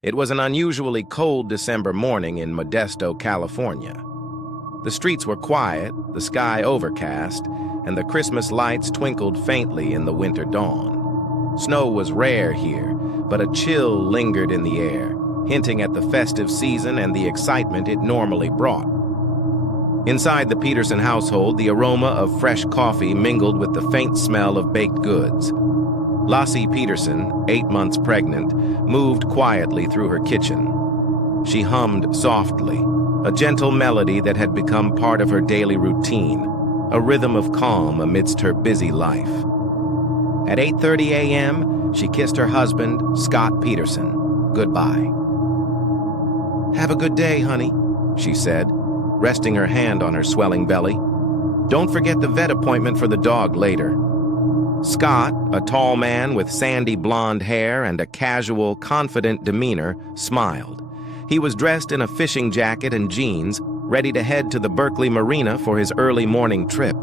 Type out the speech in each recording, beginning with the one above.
It was an unusually cold December morning in Modesto, California. The streets were quiet, the sky overcast, and the Christmas lights twinkled faintly in the winter dawn. Snow was rare here, but a chill lingered in the air, hinting at the festive season and the excitement it normally brought. Inside the Peterson household, the aroma of fresh coffee mingled with the faint smell of baked goods. Laci Peterson, 8 months pregnant, moved quietly through her kitchen. She hummed softly, a gentle melody that had become part of her daily routine, a rhythm of calm amidst her busy life. At 8:30 a.m., she kissed her husband, Scott Peterson, goodbye. "Have a good day, honey," she said, resting her hand on her swelling belly. "Don't forget the vet appointment for the dog later." Scott, a tall man with sandy blonde hair and a casual, confident demeanor, smiled. He was dressed in a fishing jacket and jeans, ready to head to the Berkeley Marina for his early morning trip.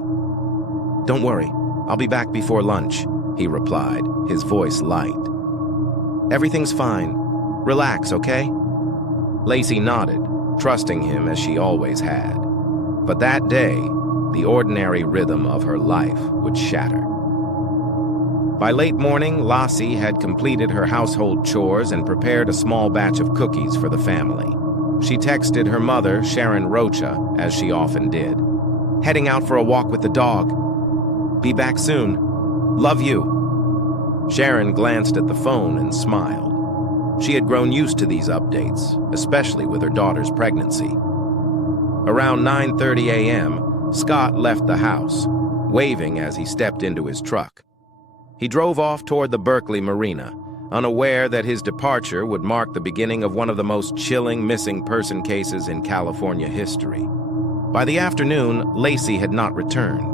"Don't worry, I'll be back before lunch," he replied, his voice light. "Everything's fine. Relax, okay?" Laci nodded, trusting him as she always had. But that day, the ordinary rhythm of her life would shatter. By late morning, Laci had completed her household chores and prepared a small batch of cookies for the family. She texted her mother, Sharon Rocha, as she often did. "Heading out for a walk with the dog. Be back soon. Love you." Sharon glanced at the phone and smiled. She had grown used to these updates, especially with her daughter's pregnancy. Around 9:30 a.m., Scott left the house, waving as he stepped into his truck. He drove off toward the Berkeley Marina, unaware that his departure would mark the beginning of one of the most chilling missing person cases in California history. By the afternoon, Laci had not returned.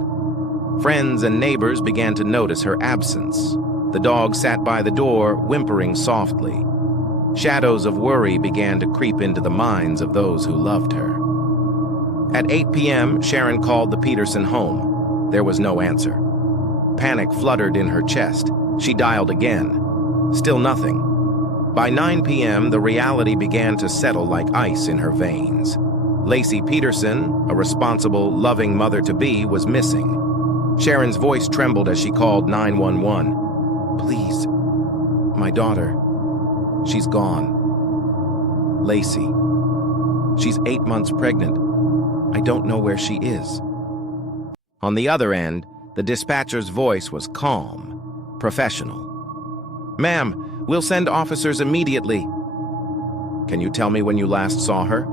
Friends and neighbors began to notice her absence. The dog sat by the door, whimpering softly. Shadows of worry began to creep into the minds of those who loved her. At 8 p.m., Sharon called the Peterson home. There was no answer. Panic fluttered in her chest. She dialed again. Still nothing. By 9 p.m., the reality began to settle like ice in her veins. Laci Peterson, a responsible, loving mother-to-be, was missing. Sharon's voice trembled as she called 911. "Please, my daughter. She's gone. Laci. She's 8 months pregnant. I don't know where she is." On the other end, the dispatcher's voice was calm, professional. "Ma'am, we'll send officers immediately." "Can you tell me when you last saw her?"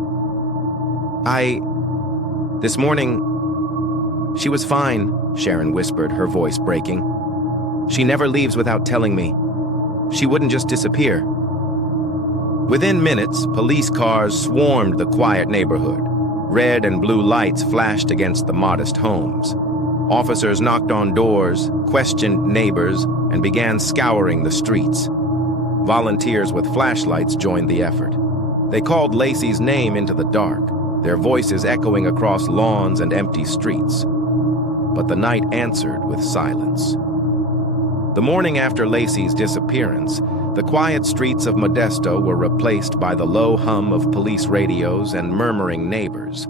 This morning, she was fine," Sharon whispered, her voice breaking. "She never leaves without telling me. She wouldn't just disappear." Within minutes, police cars swarmed the quiet neighborhood. Red and blue lights flashed against the modest homes. Officers knocked on doors, questioned neighbors, and began scouring the streets. Volunteers with flashlights joined the effort. They called Laci's name into the dark, their voices echoing across lawns and empty streets. But the night answered with silence. The morning after Laci's disappearance, the quiet streets of Modesto were replaced by the low hum of police radios and murmuring neighbors.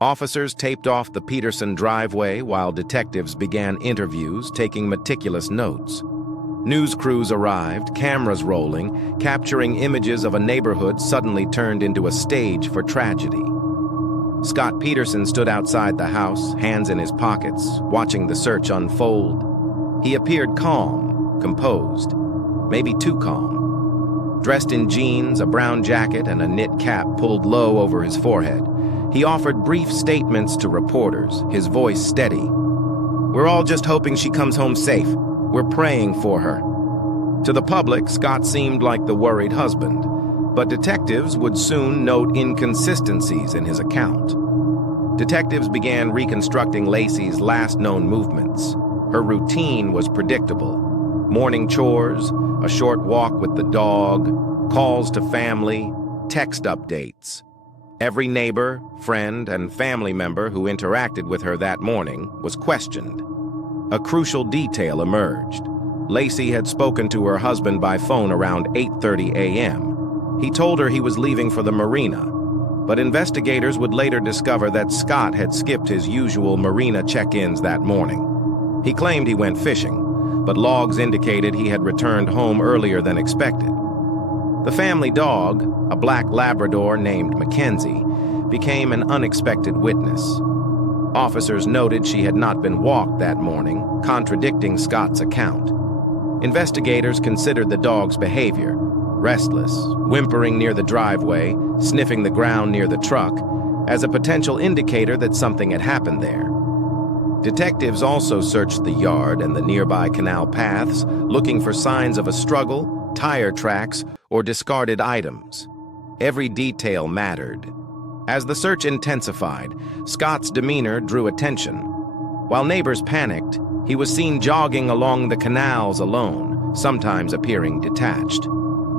Officers taped off the Peterson driveway while detectives began interviews, taking meticulous notes. News crews arrived, cameras rolling, capturing images of a neighborhood suddenly turned into a stage for tragedy. Scott Peterson stood outside the house, hands in his pockets, watching the search unfold. He appeared calm, composed, maybe too calm. Dressed in jeans, a brown jacket, and a knit cap pulled low over his forehead, he offered brief statements to reporters, his voice steady. "We're all just hoping she comes home safe. We're praying for her." To the public, Scott seemed like the worried husband, but detectives would soon note inconsistencies in his account. Detectives began reconstructing Laci's last known movements. Her routine was predictable. Morning chores, a short walk with the dog, calls to family, text updates. Every neighbor, friend, and family member who interacted with her that morning was questioned. A crucial detail emerged. Laci had spoken to her husband by phone around 8:30 a.m. He told her he was leaving for the marina, but investigators would later discover that Scott had skipped his usual marina check-ins that morning. He claimed he went fishing, but logs indicated he had returned home earlier than expected. The family dog, a black Labrador named Mackenzie, became an unexpected witness. Officers noted she had not been walked that morning, contradicting Scott's account. Investigators considered the dog's behavior, restless, whimpering near the driveway, sniffing the ground near the truck, as a potential indicator that something had happened there. Detectives also searched the yard and the nearby canal paths, looking for signs of a struggle, tire tracks, or discarded items. Every detail mattered. As the search intensified, Scott's demeanor drew attention. While neighbors panicked, he was seen jogging along the canals alone, sometimes appearing detached.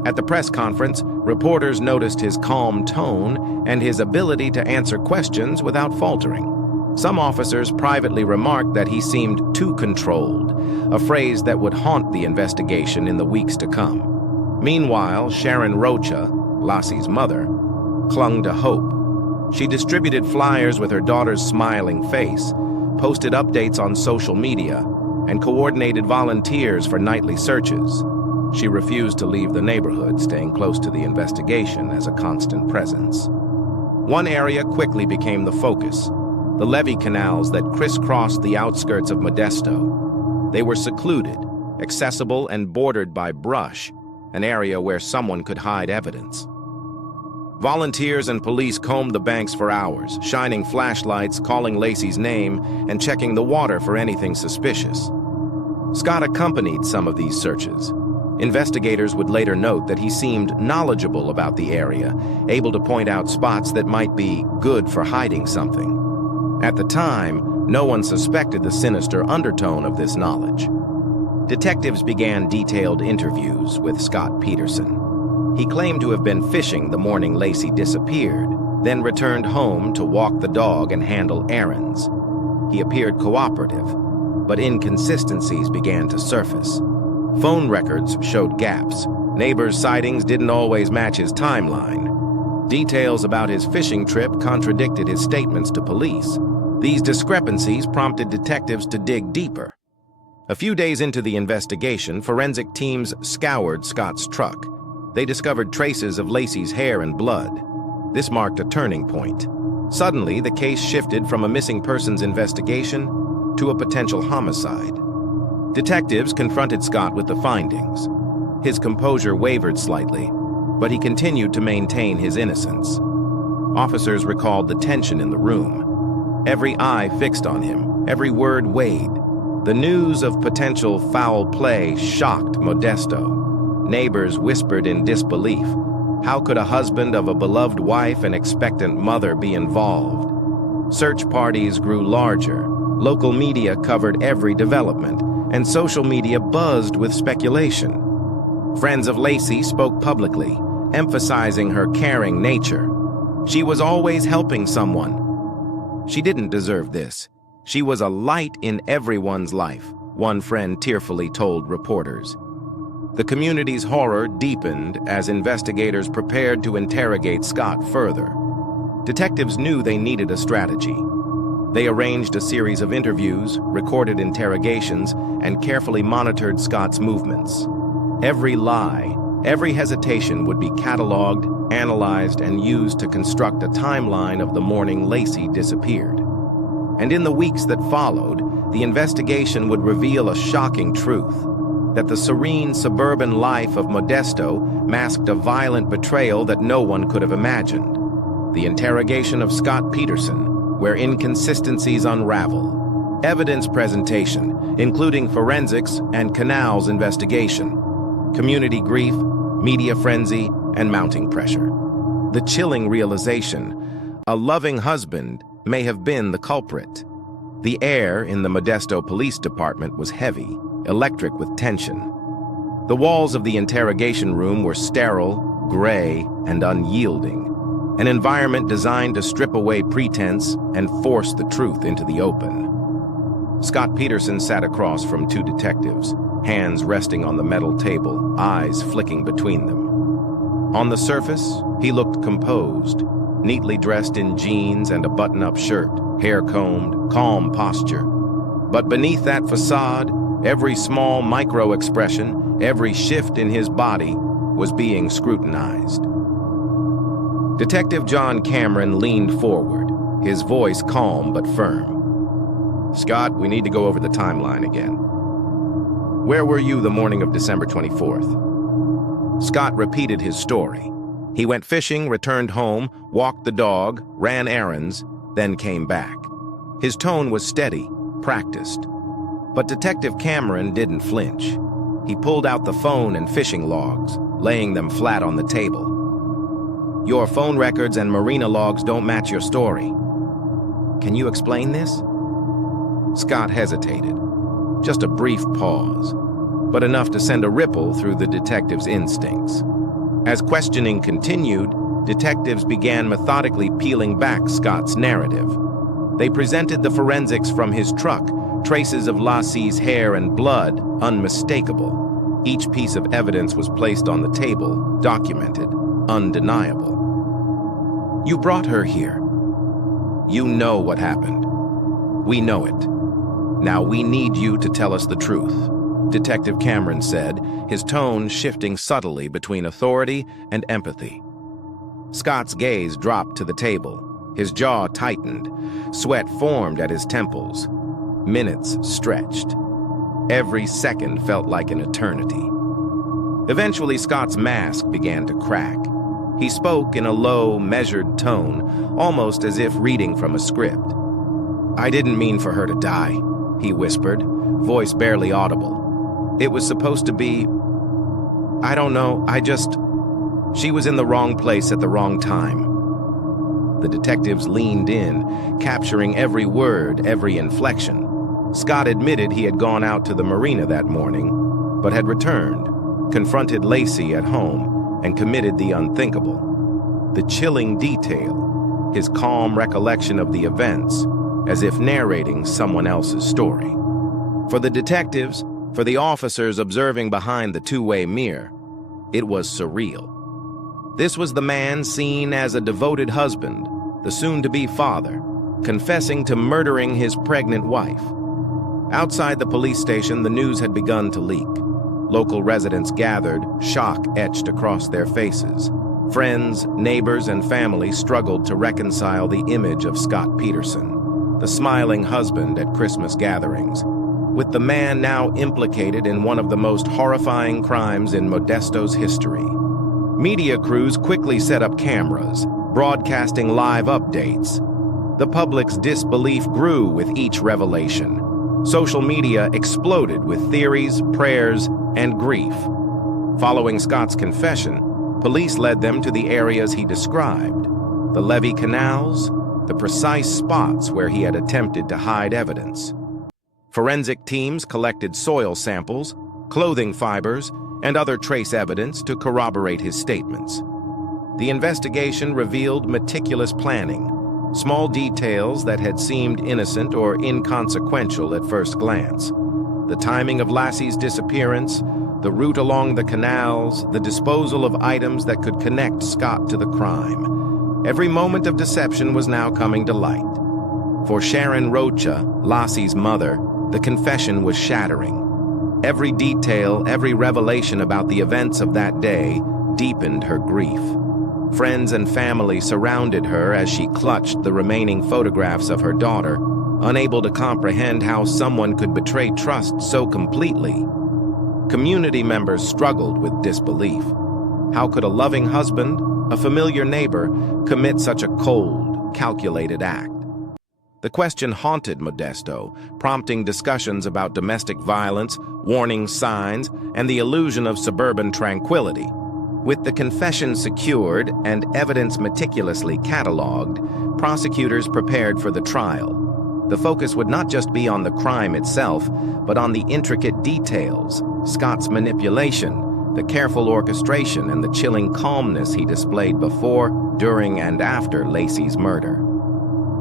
At the press conference, reporters noticed his calm tone and his ability to answer questions without faltering. Some officers privately remarked that he seemed too controlled, a phrase that would haunt the investigation in the weeks to come. Meanwhile, Sharon Rocha, Laci's mother, clung to hope. She distributed flyers with her daughter's smiling face, posted updates on social media, and coordinated volunteers for nightly searches. She refused to leave the neighborhood, staying close to the investigation as a constant presence. One area quickly became the focus: the levee canals that crisscrossed the outskirts of Modesto. They were secluded, accessible, and bordered by brush, an area where someone could hide evidence. Volunteers and police combed the banks for hours, shining flashlights, calling Laci's name, and checking the water for anything suspicious. Scott accompanied some of these searches. Investigators would later note that he seemed knowledgeable about the area, able to point out spots that might be good for hiding something. At the time, no one suspected the sinister undertone of this knowledge. Detectives began detailed interviews with Scott Peterson. He claimed to have been fishing the morning Laci disappeared, then returned home to walk the dog and handle errands. He appeared cooperative, but inconsistencies began to surface. Phone records showed gaps. Neighbors' sightings didn't always match his timeline. Details about his fishing trip contradicted his statements to police. These discrepancies prompted detectives to dig deeper. A few days into the investigation, forensic teams scoured Scott's truck. They discovered traces of Laci's hair and blood. This marked a turning point. Suddenly, the case shifted from a missing persons investigation to a potential homicide. Detectives confronted Scott with the findings. His composure wavered slightly, but he continued to maintain his innocence. Officers recalled the tension in the room. Every eye fixed on him, every word weighed. The news of potential foul play shocked Modesto. Neighbors whispered in disbelief. How could a husband of a beloved wife and expectant mother be involved? Search parties grew larger. Local media covered every development, and social media buzzed with speculation. Friends of Laci spoke publicly, emphasizing her caring nature. She was always helping someone. She didn't deserve this. She was a light in everyone's life, one friend tearfully told reporters. The community's horror deepened as investigators prepared to interrogate Scott further. Detectives knew they needed a strategy. They arranged a series of interviews, recorded interrogations, and carefully monitored Scott's movements. Every lie, every hesitation would be cataloged, analyzed, and used to construct a timeline of the morning Laci disappeared. And in the weeks that followed, the investigation would reveal a shocking truth: that the serene suburban life of Modesto masked a violent betrayal that no one could have imagined. The interrogation of Scott Peterson, where inconsistencies unravel. Evidence presentation, including forensics and canals investigation. Community grief, media frenzy, and mounting pressure. The chilling realization: a loving husband may have been the culprit. The air in the Modesto Police Department was heavy, electric with tension. The walls of the interrogation room were sterile, gray, and unyielding, an environment designed to strip away pretense and force the truth into the open. Scott Peterson sat across from two detectives, hands resting on the metal table, eyes flicking between them. On the surface, he looked composed, neatly dressed in jeans and a button-up shirt, hair combed, calm posture. But beneath that facade, every small micro-expression, every shift in his body was being scrutinized. Detective John Cameron leaned forward, his voice calm but firm. "Scott, we need to go over the timeline again. Where were you the morning of December 24th? Scott repeated his story. He went fishing, returned home, walked the dog, ran errands, then came back. His tone was steady, practiced. But Detective Cameron didn't flinch. He pulled out the phone and fishing logs, laying them flat on the table. "Your phone records and marina logs don't match your story. Can you explain this?" Scott hesitated. Just a brief pause, but enough to send a ripple through the detective's instincts. As questioning continued, detectives began methodically peeling back Scott's narrative. They presented the forensics from his truck, traces of Laci's hair and blood, unmistakable. Each piece of evidence was placed on the table, documented, undeniable. "You brought her here. You know what happened. We know it. Now we need you to tell us the truth," Detective Cameron said, his tone shifting subtly between authority and empathy. Scott's gaze dropped to the table. His jaw tightened. Sweat formed at his temples. Minutes stretched. Every second felt like an eternity. Eventually, Scott's mask began to crack. He spoke in a low, measured tone, almost as if reading from a script. "I didn't mean for her to die," he whispered, voice barely audible. "It was supposed to be... I don't know, she was in the wrong place at the wrong time." The detectives leaned in, capturing every word, every inflection. Scott admitted he had gone out to the marina that morning, but had returned, confronted Laci at home, and committed the unthinkable. The chilling detail, his calm recollection of the events, as if narrating someone else's story. For the detectives, for the officers observing behind the two-way mirror, it was surreal. This was the man seen as a devoted husband, the soon-to-be father, confessing to murdering his pregnant wife. Outside the police station, the news had begun to leak. Local residents gathered, shock etched across their faces. Friends, neighbors, and family struggled to reconcile the image of Scott Peterson, the smiling husband at Christmas gatherings, with the man now implicated in one of the most horrifying crimes in Modesto's history. Media crews quickly set up cameras, broadcasting live updates. The public's disbelief grew with each revelation. Social media exploded with theories, prayers, and grief. Following Scott's confession, police led them to the areas he described: the levee canals, the precise spots where he had attempted to hide evidence. Forensic teams collected soil samples, clothing fibers, and other trace evidence to corroborate his statements. The investigation revealed meticulous planning, small details that had seemed innocent or inconsequential at first glance. The timing of Laci's disappearance, the route along the canals, the disposal of items that could connect Scott to the crime. Every moment of deception was now coming to light. For Sharon Rocha, Laci's mother, the confession was shattering. Every detail, every revelation about the events of that day deepened her grief. Friends and family surrounded her as she clutched the remaining photographs of her daughter, unable to comprehend how someone could betray trust so completely. Community members struggled with disbelief. How could a loving husband, a familiar neighbor, commit such a cold, calculated act? The question haunted Modesto, prompting discussions about domestic violence, warning signs, and the illusion of suburban tranquility. With the confession secured and evidence meticulously cataloged, prosecutors prepared for the trial. The focus would not just be on the crime itself, but on the intricate details, Scott's manipulation, the careful orchestration, and the chilling calmness he displayed before, during, and after Laci's murder.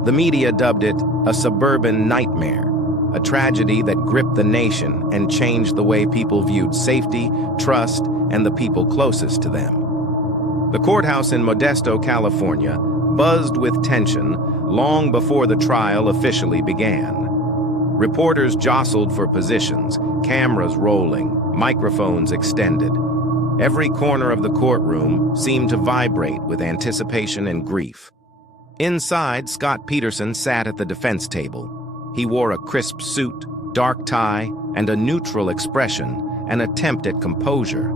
The media dubbed it a suburban nightmare, a tragedy that gripped the nation and changed the way people viewed safety, trust, and the people closest to them. The courthouse in Modesto, California, buzzed with tension long before the trial officially began. Reporters jostled for positions, cameras rolling, microphones extended. Every corner of the courtroom seemed to vibrate with anticipation and grief. Inside, Scott Peterson sat at the defense table. He wore a crisp suit, dark tie, and a neutral expression, an attempt at composure.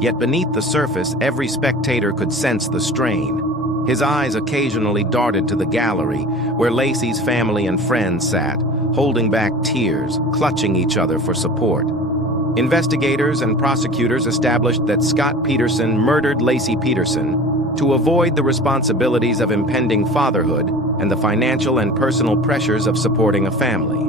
Yet beneath the surface, every spectator could sense the strain. His eyes occasionally darted to the gallery, where Laci's family and friends sat, holding back tears, clutching each other for support. Investigators and prosecutors established that Scott Peterson murdered Laci Peterson to avoid the responsibilities of impending fatherhood and the financial and personal pressures of supporting a family.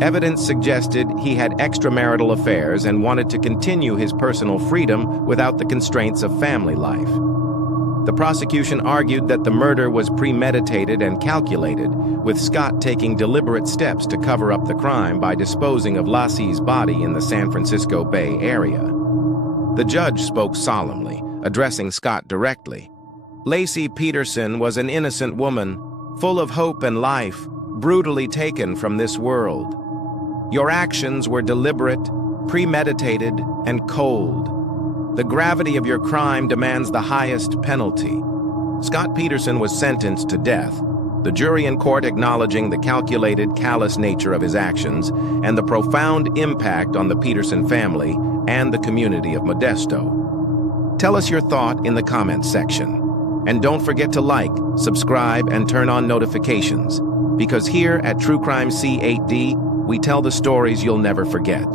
Evidence suggested he had extramarital affairs and wanted to continue his personal freedom without the constraints of family life. The prosecution argued that the murder was premeditated and calculated, with Scott taking deliberate steps to cover up the crime by disposing of Laci's body in the San Francisco Bay Area. The judge spoke solemnly, addressing Scott directly. Laci Peterson was an innocent woman, full of hope and life, brutally taken from this world. Your actions were deliberate, premeditated, and cold. The gravity of your crime demands the highest penalty. Scott Peterson was sentenced to death, the jury in court acknowledging the calculated, callous nature of his actions and the profound impact on the Peterson family and the community of Modesto. Tell us your thought in the comments section. And don't forget to like, subscribe, and turn on notifications, because here at True Crime C8D, we tell the stories you'll never forget.